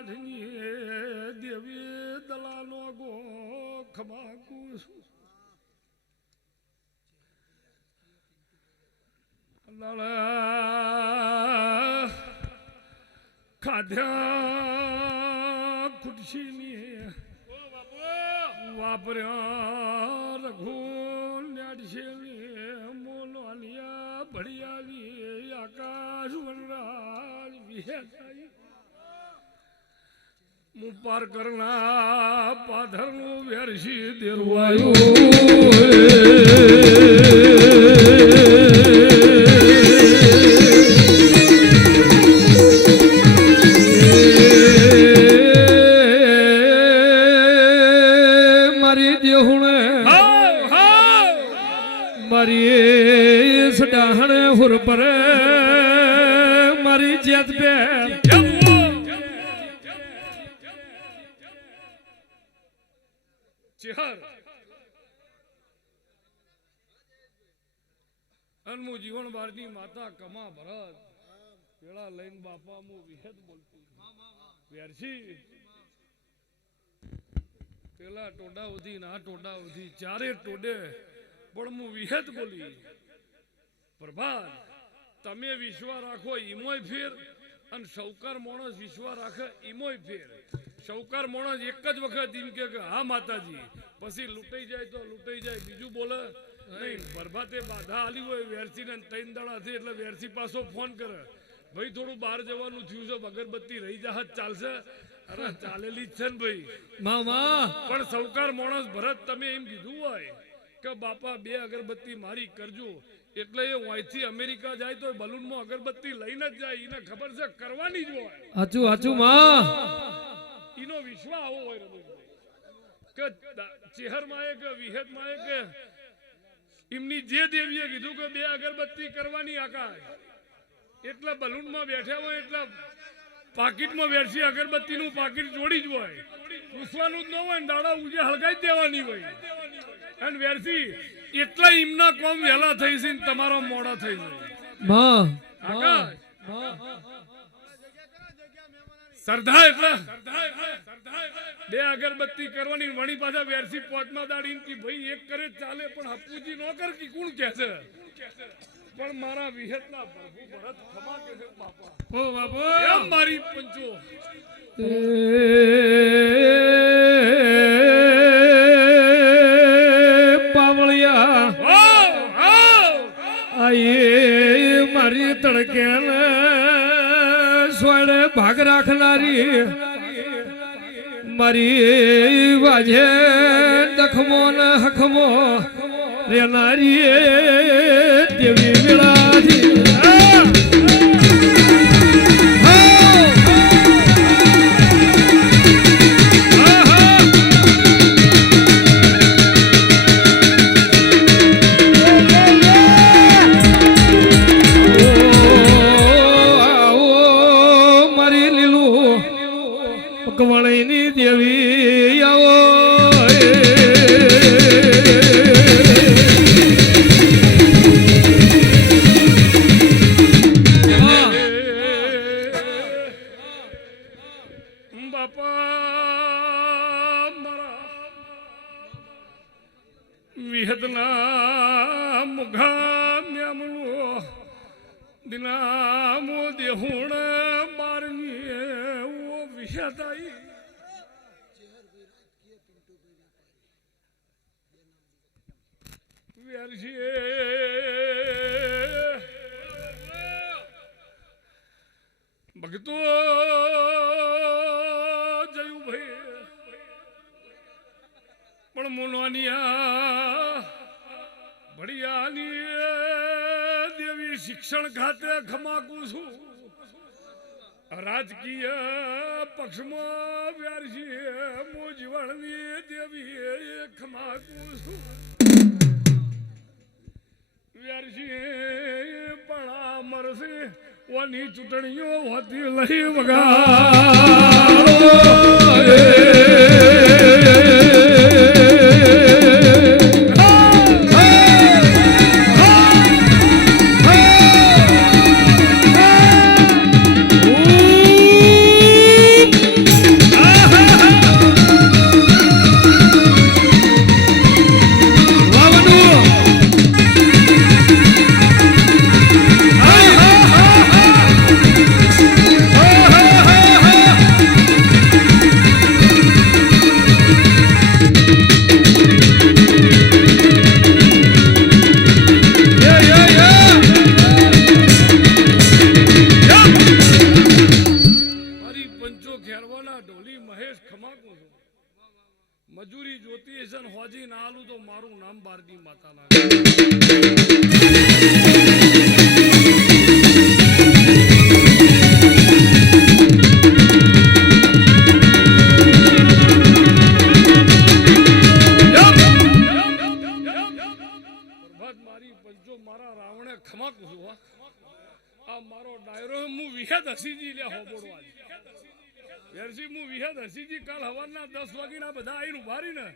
માધની દેવી દલાનો go ખમાકુ ખાધ્યા ખુરશીની વાપર્યા રઘુ ન્યાડશેલી મોનવાનિયા ભડિયાલી આકાશ વનરાજ વિહેતાઈ મુપાર કરના પાધરનું વેરસી દેરવાયું મારી સડાહણે હુર પર મારી જેત બે ચિહર અનમુ જીવન બારની માતા કમા ભરત પેલા લઈને બાપા મુ વિહેદ બોલતી વેરસી પેલા ટોડા ઉધી ના ટોડા ઉધી ચારે ટોડે પણ હું વિહેદ બોલી પ્રભાત તમે વિશ્વાસ રાખો ઈમોય ફેર અને સૌકાર માણસ વિશ્વાસ રાખે ઈમોય ફેર સૌકાર માણસ એક જ વખત એમ કે હા માતાજી પછી લૂંટાઈ જાય તો લૂંટાઈ જાય બીજું બોલે નહીં પ્રભાતે બાધા આલી હોય વેરસી ને 3 દાડાથી એટલે વેરસી પાછો ફોન કરે ભાઈ થોડું બહાર જવાનું થયું છે અગરબત્તી રહી જાહત ચાલશે અરે ચાલેલી જ છે ને ભાઈ મામા પણ સૌકાર માણસ ભરત તમે એમ કીધું હોય કે બાપા 2 અગરબત્તી મારી કરજો એટલે એ અહીંથી અમેરિકા જાય તો બલૂનમાં અગરબત્તી લઈને જ જાય એને ખબર છે કરવાની જ હોય હાચું હાચું માં એનો વિશ્વાસ આવો હોય કે ચેહરમાં એક વિહેદમાં એક એમની જે દેવીએ કીધું કે 2 અગરબત્તી કરવાની આકાશ એટલે બલૂનમાં બેઠા હોય એટલે પાકીટમાં વેરસી અગરબત્તીનું પાકીટ જોડી જ હોય પૂછવાનું જ ન હોય ને દાડા ઉજે હળગાઈ દેવાની હોય અને વેરસી એટલા એમના કોમ વહેલા થઈ છે ને તમારો મોડા થઈ જાય સરધા એટલે 2 અગરબત્તી કરવાની વણી પાછા વેરસી પોતમાં દાડી કે ભાઈ એક કરે ચાલે પણ હપુજી નો કર કે કોણ કહે છે પણ મારા વિહેતના પ્રભુ ભરત ખમા કે છે બાપા ઓ બાપો એમ મારી પંચો મારી તડકે સ્વડે ભાગ રાખનારી મારી વાજે દખમો ને હખમો રેનારી દેવી વિલાધી કવળની દેવી આવો બાપા મારા વિહદના મુઘા મ્યામલો દિનામો દેહુણ બારની વિહદાઈ વેરસી ભગતો જયું ભાઈ પણ મુનવાનિયા ભડિયાની દેવી શિક્ષણ ખાતે ખમાકુ છું રાજકીય પક્ષમાં વ્યારસી મુ જીવણની દેવી ખમાકુ છું વ્યારસી પણ મરશે ઓની ચૂંટણીઓ હોતી લઈ વગાડો ભીલોના ઢોલી મહેશ ખમાકું છું મજૂરી જોતી હશે ને હોજી ના આલું તો મારું નામ બારડી માતા ના મારા રાવણે ખમાકું છું આ મારો ડાયરો હું વિહેદ હસીજી લે હોબોડવા વેરસી હું વિહેદ હસીજી કાલ હવારના 10 વાગ્યાના બધા આવીને ઉભા રહી ને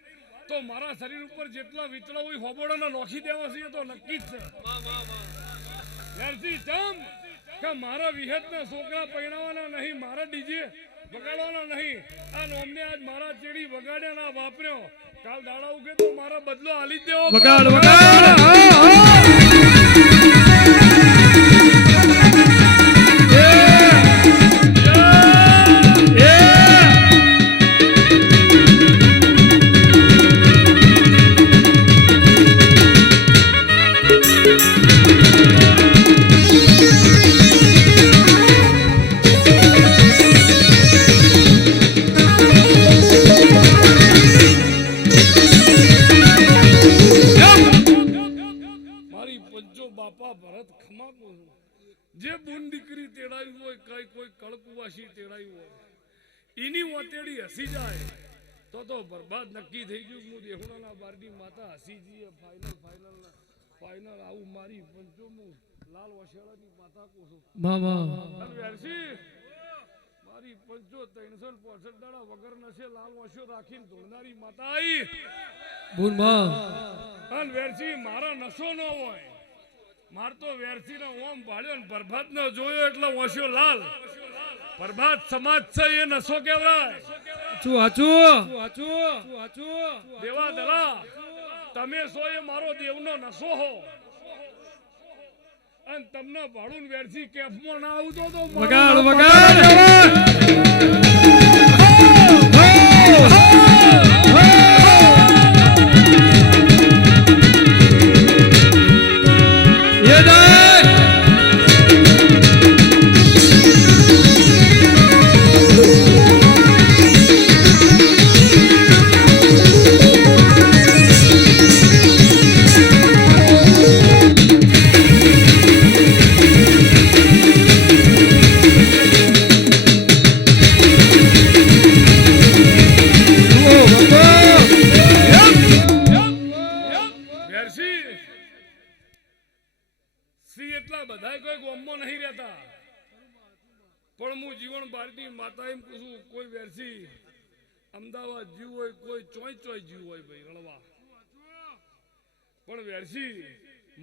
તો મારા શરીર ઉપર જેટલા વિતળા હોય હોબોડાને નોખી દેવા છે તો નક્કી જ છે વેરસી ચમ કે મારા વિહેદના છોકરા પૈણાવાના નહીં મારા ડીજે વગાડવાના નહીં આ નોમને આજ મારા ચેડી વગાડ્યા ના વાપર્યો કાલ દાડા ઉગે તો મારા બદલો આલી જ દેવો વગાડ વગાડ જે બુન દીકરી તેડાયું હોય કઈ કોઈ કળકુવાસી તેડાયું હોય એની ઓતેડી હસી જાય તો બરબાદ નક્કી થઈ ગયું હું દેહુણાના બારડી માતા હસી જઈએ ફાઇનલ આવું મારી પંચોમું લાલ વસેડાની માતા કોશું મામા વેરસી મારી પંચો 365 દાડા વગર નશે લાલ વસ્યો રાખીને ધોળનારી માતા આવી બુન માં અન વેરસી મારા નશો ન હોય માર તો વેરસી નો ઓમ ભાળ્યો ને પ્રભાત નો જોયો એટલે ઓશો લાલ પ્રભાત સમાજ છે એ નસો કેવરાય દેવા દલા તમે સો એ મારો દેવનો નસો હો અને તમને ભાડું વેરસી કેફમાં ના આવતો તો વગાડ વગાડ માતા એમ પૂછું કોઈ વેરસી અમદાવાદ જીવ હોય કોઈ ચોય જીવ હોય ભાઈ રણવા પણ વેરસી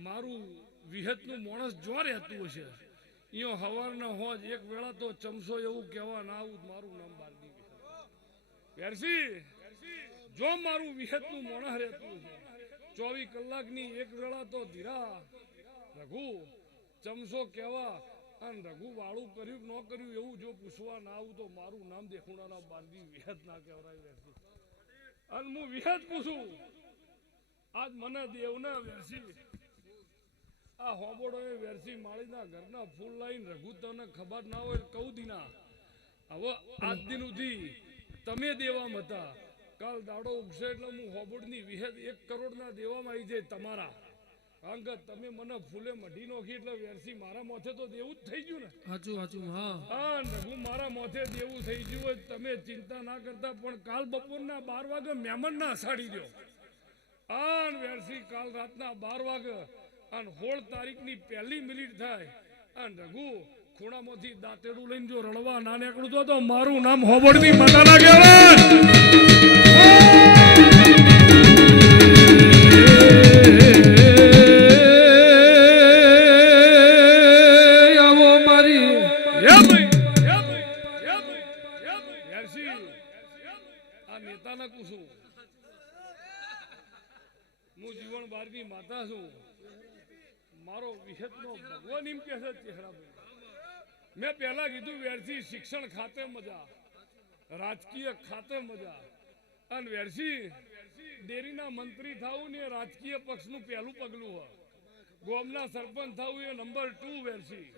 મારું વિહતનું માણસ જો રહેતું હશે ઈયો હવારના હોજ એક વેળા તો ચમસો એવું કહેવા ના આવું મારું નામ બારડી વેરસી જો મારું વિહતનું માણસ રહેતું હશે 24 કલાકની એક વેળા તો ધીરા રઘુ ચમસો કહેવા અને રઘુ વાળું કર્યું ન કર્યું એવું જો પૂછવા ના આવું તો મારું નામ દેખુણાના બારડી વિહત ના કહેવાય વેરસી અને હું વિહત પૂછું આજ મને દેવના વેરસી આ હોબોડોએ વેરસી માળીના ઘરના ફૂલ લાઈન રઘુ તને ખબર ના હોય કહું દીના હવે આજ દિન સુધી તમે દેવામ હતા કાલ દાડો ઉગશે એટલે હું હોબોડની વિહત 1 કરોડના દેવામાં આવી જાય તમારા કારણ કે તમે મને ફૂલે મઢી નોખી એટલે વેરસી મારા મોથે તો દેવું જ થઈ ગયું ને હાચું હા રઘુ મારા મોથે દેવું થઈ ગયું હોય તમે ચિંતા ના કરતા પણ કાલ બપોરના 12 વાગે મહેમાન ના સાડી દો આન વેરસી કાલ રાતના 12 વાગે અને 16 તારીખની 1 મિનિટ થાય અને રઘુ ખૂણામાંથી દાંતેડું લઈને જો રણવા ના નીકળું તો મારું નામ હોબોડની માતા ના કહેવાય હું જીવન બારની માતા છું મારો વિહતનો ભગવાન એમ કહે છે ચહેરાભાઈ મેં પહેલા કીધું વેરસી શિક્ષણ ખાતે મજા રાજકીય ખાતે મજા અને વેરસી ડેરીના મંત્રી થવું ને રાજકીય પક્ષનું પહેલું પગલું હોય ગોમના સરપંચ થવું એ નંબર 2 વેરસી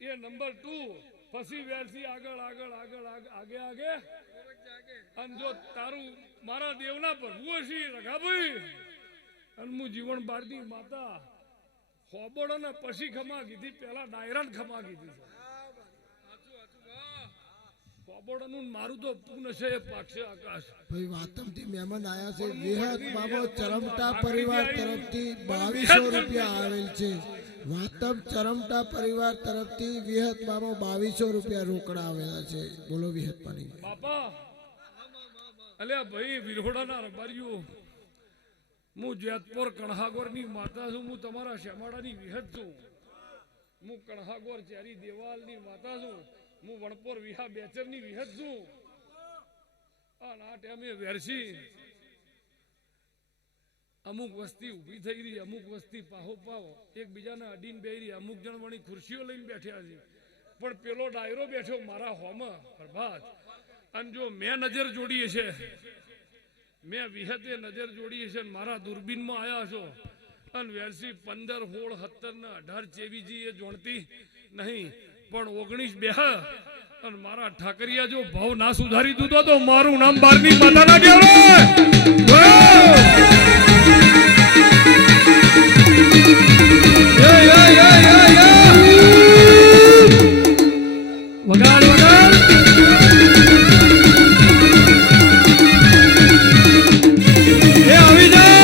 એ નંબર 2 પછી વેરસી આગળ આગળ આગળ આગે આગે અને જો તારું મારા દેવના પ્રભુ હશે રઘાભાઈ અને હું જીવન બારની માતા હોબોડો ને પછી ખમા કીધી પેલા ડાયરાન ખમા કીધી હોબોડોનું મારું તો પૂર્ણ છે એ પાકશે આકાશ ભાઈ વાતમથી મહેમાન આયા છે વિહત બાબો ચરમટા પરિવાર તરફથી 2200 રૂપિયા આવેલ છે વાતમ ચરમટા પરિવાર તરફથી વિહત બાબો 2200 રૂપિયા રોકડા આવેલા છે બોલો વિહત પાણી બાપા અલ્યા ભાઈ વિરોડાના રબારીઓ હું જેતપુર કણહાગોરની માતા છું હું તમારા શ્યામાડાની વિહત છું હું કણહાગોર ચેરી દેવાલની માતા છું હું વણપોર વિહા બેચરની વિહત છું અને આ ટાઈમે વેરસી અમુક વસ્તી ઊભી થઈ રહી અમુક વસ્તી પાહો પાવ એકબીજાને અડીને બેહી રહી અમુક જણ વળી ખુરશીઓ લઈને બેઠ્યા છે પણ પેલો ડાયરો બેઠો મારા હોમાં પ્રભાત અને જો મેં નજર જોડી છે મેં વિહતે નજર જોડી છે મારા દૂરબીનમાં આયા છો અને વેરસી 15 16 17 ને 18 ચેવીજી એ જોણતી નહીં પણ 19 બેહ અને મારા ઠાકરિયા જો ભાવ ના સુધારી દીધો તો મારું નામ બારની માતા ના કહેવાય વગાડ વગાડ એ આવી જાઓ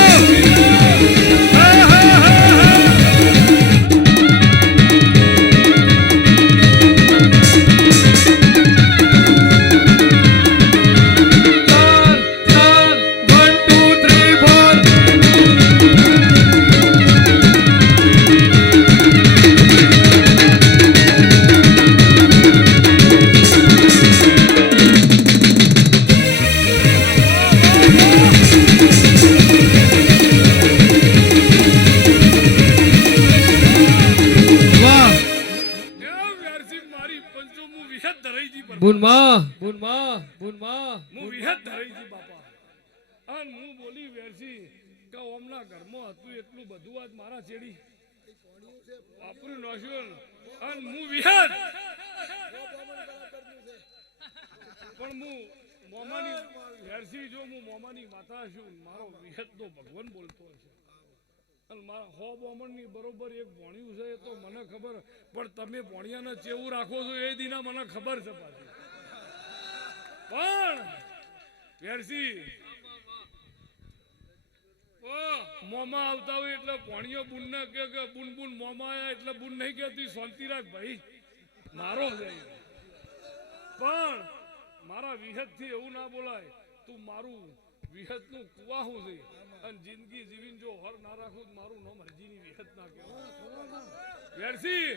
બુનમાં બુનમાં બુનમાં હું વિહત ધરાઈજી બાપા અને હું બોલી વેરસી કે ઓમના ઘરમાં હતું એટલું બધું આજ મારા ચેડી વાપરું નોશ્યું અને હું વિહત પણ હું મોમાની વેરસી જો હું મોમાની માતા છું મારો વિહત તો ભગવાન બોલતો હશે અને મારા હો બોમણની બરોબર એક ભોણ્યું છે એ તો મને ખબર પણ તમે ભોણિયાને ચેવું રાખો છો એ દીના મને ખબર છે પાછી પણ વેરસી મોમાં આવતા હોય એટલે ભોણિયો બુન ને કે બુન બુન મોમાં આયા એટલે બુન નહીં કહેતી શાંતિ રાખ ભાઈ મારો છે પણ મારા વિહત થી એવું ના બોલાય તું મારું વિહત નું કુવા હું છે અને જિંદગી જીવીને જો હર ના રાખું મારું નામ હરજીની વિહત ના કહેવાય વેરસી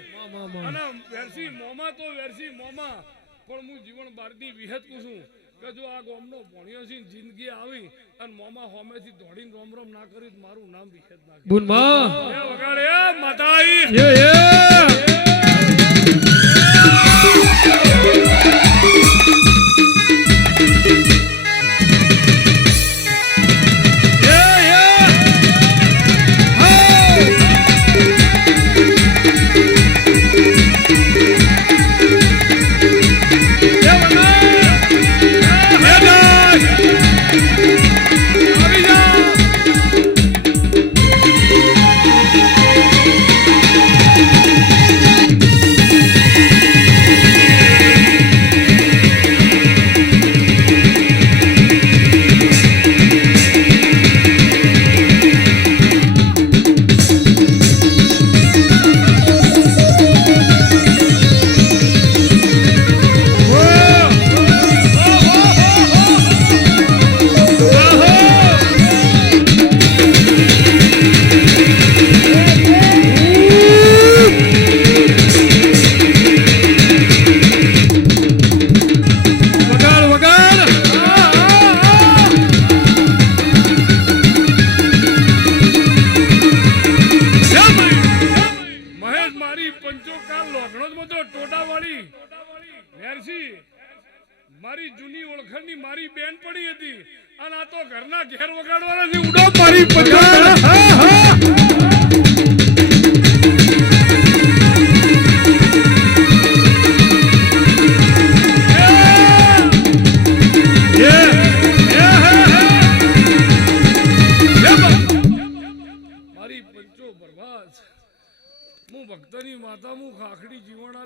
અને વેરસી મોમાં તો વેરસી મોમાં પણ હું જીવન બારની વિહત પૂછું કે જો આ ગામનો ભણ્યો છે જિંદગી આવી અને મોમાં હોમેથી દોડીને રોમ રોમ ના કરી મારું નામ વિહત ના કહેવાય બુનમાં એ વગાડે માતાઈ મારી જૂની ઓળખણની મારી બેન પડી હતી અને આ તો ઘરના ઘેર વગાડવાના ઉડો મારી પગાર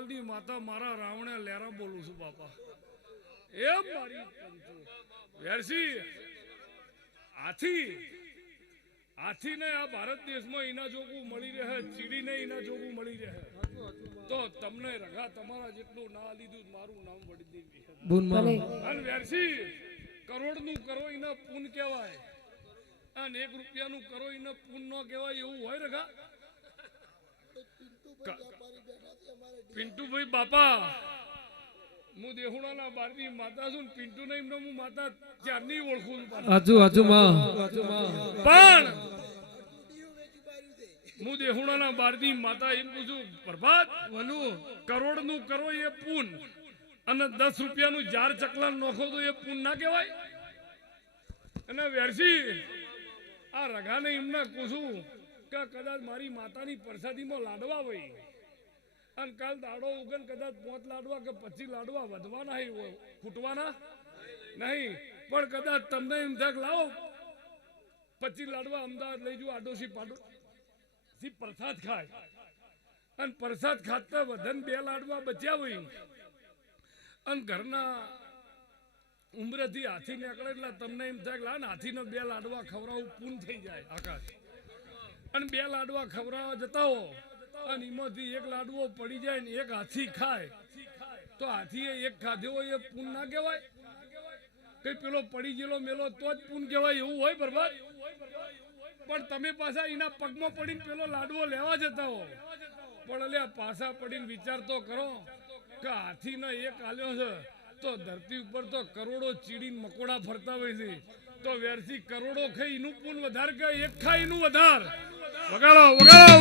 બાલડી માતા મારા રાવણે લેરા બોલું છું બાપા એ મારી પંચો વેરસી હાથી ને આ ભારત દેશમાં એના જોગું મળી રહે ચીડી ને એના જોગું મળી રહે તો તમને રગા તમારા જેટલું ના લીધું મારું નામ વડી દેવી બુનમાં અને વેરસી કરોડ નું કરો એના પૂન કહેવાય અને 1 રૂપિયાનું કરો એને પૂન ન કહેવાય એવું હોય રગા પિન્ટુભાઈ બાપા હું દેહુણાના બારની માતા છું પિન્ટુ ને એમને હું માતા ત્યારની ઓળખું છું હાચું માં પણ હું દેહુણાના બારની માતા એમ પૂછું પ્રભાત કરોડ નું કરો એ પૂન અને 10 રૂપિયાનું જાર ચકલા નોખો તો એ પૂન ના કહેવાય અને વેરસી આ રઘાને એમને પૂછું કે કદાચ મારી માતાની પ્રસાદીમાં લાડવા હોય અને કાલ દાડો ઉગન કદાચ 5 લાડવા કે 25 લાડવા વધવાના હોય ખૂટવાના નહીં પણ કદાચ તમને એમ થાય લાવો 25 લાડવા અમદાવાદ લઈ જાઓ આડોશી પાડોશી પ્રસાદ ખાય અને પ્રસાદ ખાતા વધન 2 લાડવા બચ્યા હોય અને ઘરના ઉમરેથી હાથી નીકળે એટલે તમને એમ થાય લા હાથીને 2 લાડવા ખવડાવું પૂન થઈ જાય આકાશ અને 2 લાડવા ખવડાવવા જતા હો અને એમાંથી 1 લાડવો પડી જાય ને એક હાથી ખાય તો હાથીએ એક ખાધો હોય એ પૂન ના કહેવાય કઈ પેલો પડી ગયેલો મેલો તો જ પૂન કહેવાય એવું હોય બરબાદ પણ તમે પાછા એના પગમાં પડીને પેલો લાડવો લેવા જતા હો પણ એટલે પાછા પડીને વિચાર તો કરો કે હાથીને એક આલ્યો છે તો ધરતી ઉપર તો કરોડો ચીડીને મકોડા ફરતા હોય છે તો વેરસી કરોડો ખાઈ એનું પૂન વધાર કે એક ખાઈ એનું વધાર વગાડો વગાડો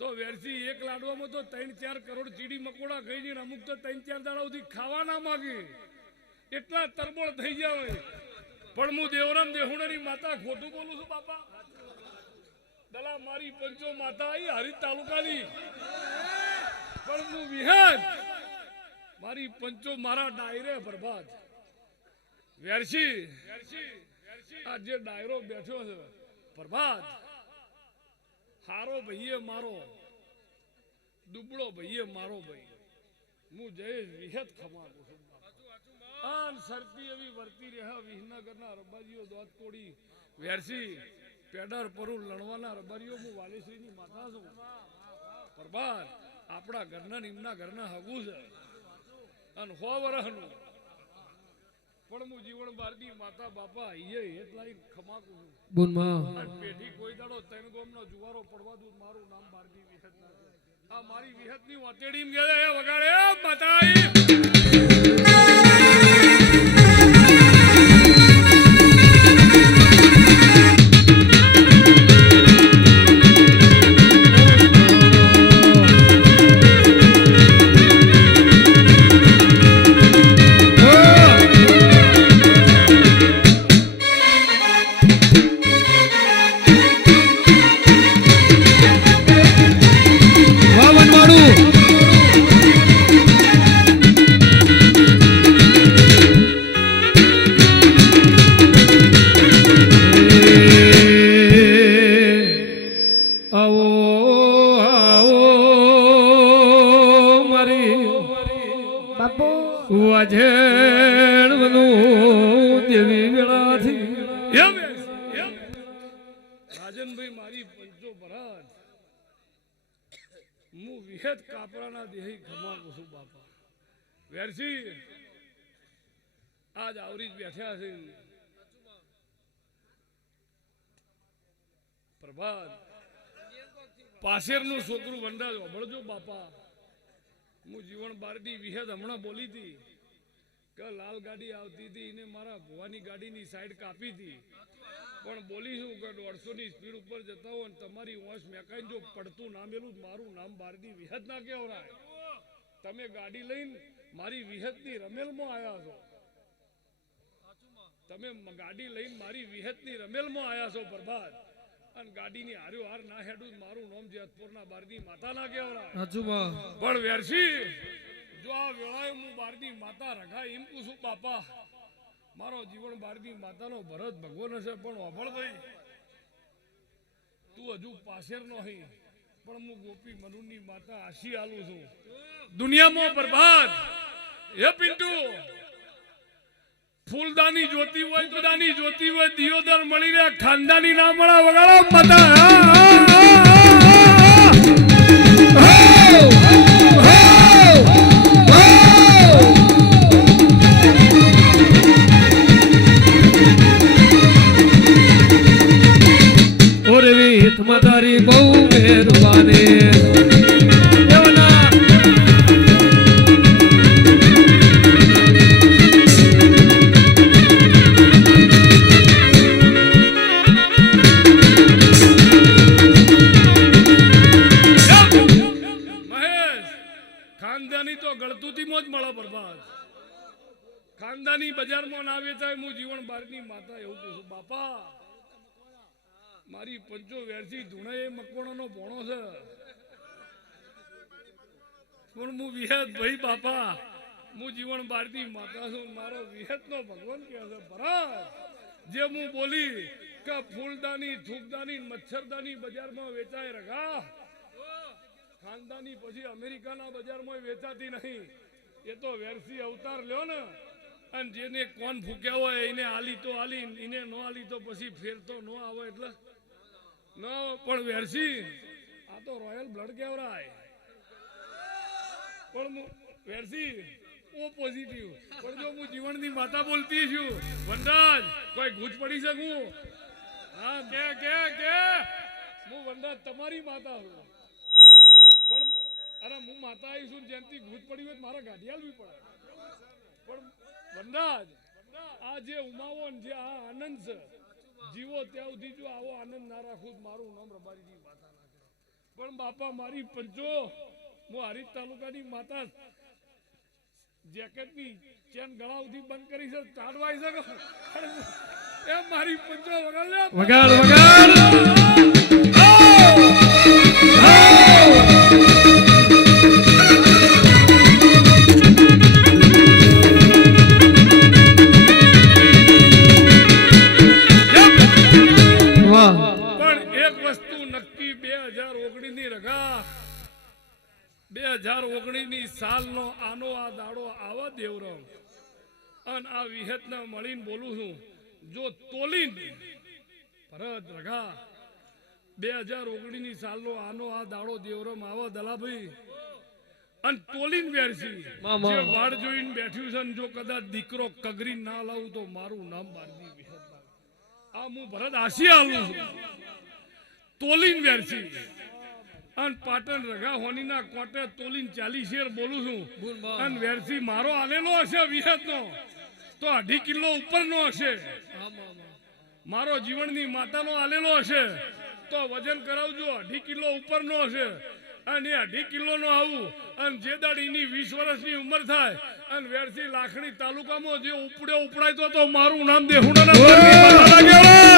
તો વેરસી 1 લાડવામાં તો 3-4 કરોડ ચીડી મકોડા ખાઈ જઈને અમુક તો 3-4 દાડા સુધી ખાવા ના માંગે એટલા તરબોળ થઈ જાય પણ હું દેવરામ દેહુણાની માતા ખોટું બોલું છું બાપા દલા મારી પંચો માતા આવી હરીદ તાલુકાની પણ હું વિહત મારી પંચો મારા ડાયરે બરબાદ વેરસી આ જે ડાયરો બેઠો છે પ્રભાત હારો ભાઈએ મારો દુબળો ભાઈએ મારો ભાઈ હું જયેશ વિહત ખમાડું છું આન સરતી એવી વર્તી રહ્યા વિહનગરના રબારીઓ દોત તોડી વેરસી પેડર પરું લણવાના રબારીઓ હું વાલેશ્રીની માતા છું પ્રભાત આપણા ઘરના નિમના ઘરના હગું છે અને 100 વર્ષનું પણ હું જીવન બારની માતા બાપા અહીંયા એટલા ખમાકું છું બુનમાં પેઢી કોઈ દાડો 3 ગોમનો જુવારો પડવા દઉં મારું નામ બારની વિહત ના આ મારી વિહતની વાતેડી એમ કહે વગાડે માતાઈ રાજનભાઈ મારી પંચો ભરાત હું વિહત કાપરાના દેહી ખમાકું છું બાપા વેરસી આજ આવરી જ બેઠ્યા છે પ્રભાત પાસેરનું છોકરું વંડાજ ઓભળજો બાપા. હું જીવન બારની વિહેદ હમણાં બોલી હતી કે લાલ ગાડી આવતી હતી એને મારા ભુવાની ગાડીની સાઈડ કાપી હતી, પણ બોલી શું કે 150ની સ્પીડ ઉપર જતા હોય તમારી ઓંશ મેકાઈને જો પડતું ના મેલું મારું નામ બારની વિહેદ ના કહેવરાય. તમે ગાડી લઈને મારી વિહેદની રમેલમાં આવ્યા છો, તમે ગાડી લઈને મારી વિહેદની રમેલમાં આવ્યા છો બરબાદ, અને ગાડીની હાર્યો હાર ના હેડું મારું નામ જેતપુરના બારની માતા ના કહેવરાય. હાચુમાં પણ વેરસી જો આ વેળાએ હું બારની માતા રખા એમ પૂછું બાપા, મારો જીવન બારની માતાનો ભરત ભગવાન હશે, પણ ઓભળ ભાઈ તું હજુ પાસેર નહીં, પણ હું ગોપી મનુની માતા આશી આલું છું દુનિયામાં બરબાદ. હે પિન્ટુ, ફૂલદાની જોતી હોય તો દાની જોતી હોય દિયોદર મળીને ખાનદાની ના મળા વગાડો મતા. ઓરે હિતમાં તારી બહુ મહેરબાની. ખાનદાની તો ગળતુતીમાં જ મળે બરબાદ. ખાનદાની બજારમાં ના વેચાય. હું જીવન બારની માતા એવું પૂછું બાપા, મારી પંચો વેરસી ધૂણે એ મકવાણાનો ભોણો છે, પણ હું વિહેત ભાઈ બાપા, હું જીવન બારની માતા છું, મારો વિહેતનો ભગવાન કહે છે ભરત. જે હું બોલી કે ફૂલદાની થૂકદાની મચ્છરદાની બજારમાં વેચાય રગા, ખાનદાની પછી અમેરિકાના બજારમાં વેચાતી નહીં. એ તો વેરસી અવતાર લ્યો ને, અને જેને કોણ ફૂક્યા હોય એને આલી તો આલી, એને ન આલી તો પછી ફેર તો ન આવે. એટલે ન પણ વેરસી આ તો રોયલ બ્લડ કહેવરાય, પણ વેરસી ઓ પોઝિટિવ. પણ જો હું જીવનની માતા બોલતી છું વનરાજ, કોઈ ગૂંચ પડી શકું? હા કે હું વનરાજ તમારી માતા છું, પણ અરે હું માતા આવી છું જેનથી ભૂત પડી હોય મારા ગાડિયાલ બી પડે. પણ વનરાજ આ જે ઉમાવો ને જે આ આનંદ છે, જીવો ત્યાં સુધી જો આવો આનંદ ના રાખું મારું નામ રબારીની માતા ના કરે. પણ બાપા મારી પંચો, હું હારીજ તાલુકાની માતા જેકેટની ચેન ગળા સુધી બંધ કરી છે, ચાડવાઈ શકો એમ મારી પંચો વગાડ વગાડ. પણ એક વસ્તુ નક્કી 2019 ની રગા, 2019 ની સાલનો આનો આ દાડો આવા દેવરમ, અને આ વિહેતના મળીને બોલું છું, જો તોલીન ભરત રગા 2019 ની સાલનો આનો આ દાડો દેવરમ આવા દલાભાઈ, અને તોલીન વેરસી જે વાડ જોઈને બેઠ્યું છે, જો કદાચ દીકરો કગરી ના લાવું તો મારું નામ બારની વિહેત. આ હું ભરત આશી આલું છું તોલીન વેરસી, અને પાટણ રગા હોનીના કોટે તોલીન 40 શેર બોલું છું, અને વેરસી મારો આલેલો હશે વિહેતનો તો 2.5 કિલો ઉપરનો હશે, મારો જીવનની માતાનો આલેલો હશે તો વજન કરાવજો 2.5 કિલો ઉપરનો હશે, અને 2.5 કિલોનો આવું, અને જે દાડીની 20 વર્ષની ઉંમર થાય, અને વેરસી લાખણી તાલુકામાં જે ઉપડાય તો મારું નામ દેહુડાના બારની માતા કહેવાય.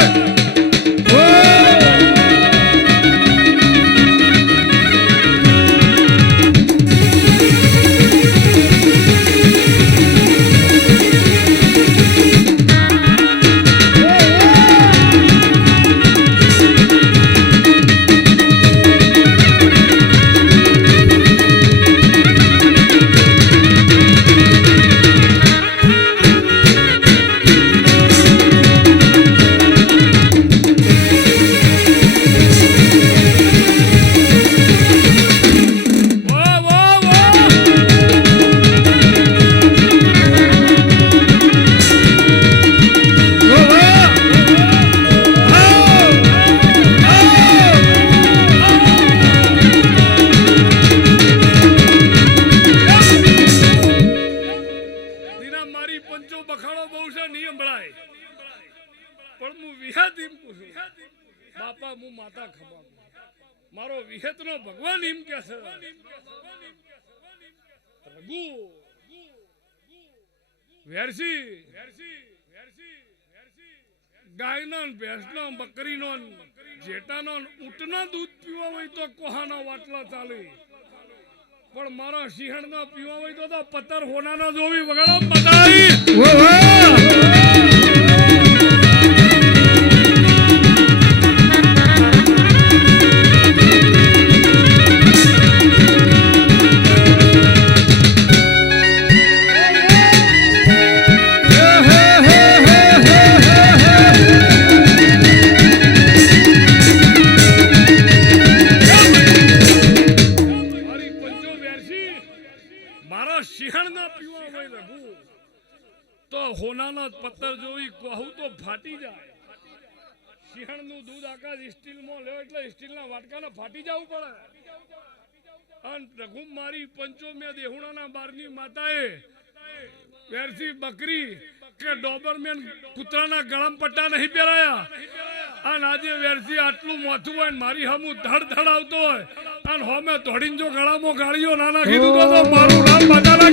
વિહત એમ પૂછું બાપા હું માતા ખબર મારો વિહત નો ભગવાન એમ કે છે રઘુ વેરસી ગાયનો ભેંસનો બકરીનો જેટાનો ઊંટનો દૂધ પીવા હોય તો કોહાનો વાટલા ચાલે પણ મારા સિંહણનો પીવા હોય તો પત્તર હોનાનો જોવી વગાડો બધાઈ હોનાનો પત્તર જોઈ કહું તો ફાટી જાય સિંહણ નું દૂધ આકાશ સ્ટીલમાં લેવો એટલે સ્ટીલના વાટકાને ફાટી જવું પડે અને રઘુ મારી પંચોમ્યા દેહુણાના બારની માતાએ વેરસી બકરી કે ડોબરમેન કૂતરાના ગળામ પટ્ટા નહીં પહેરાયા અને આજે વેરસી આટલું મોથું હોય મારી હમું ધડ ધડ આવતો હોય અને હોમે ધોડીને જો ગળામાં ગાળીઓ ના નાખી દીધો તો મારું નામ બતાલા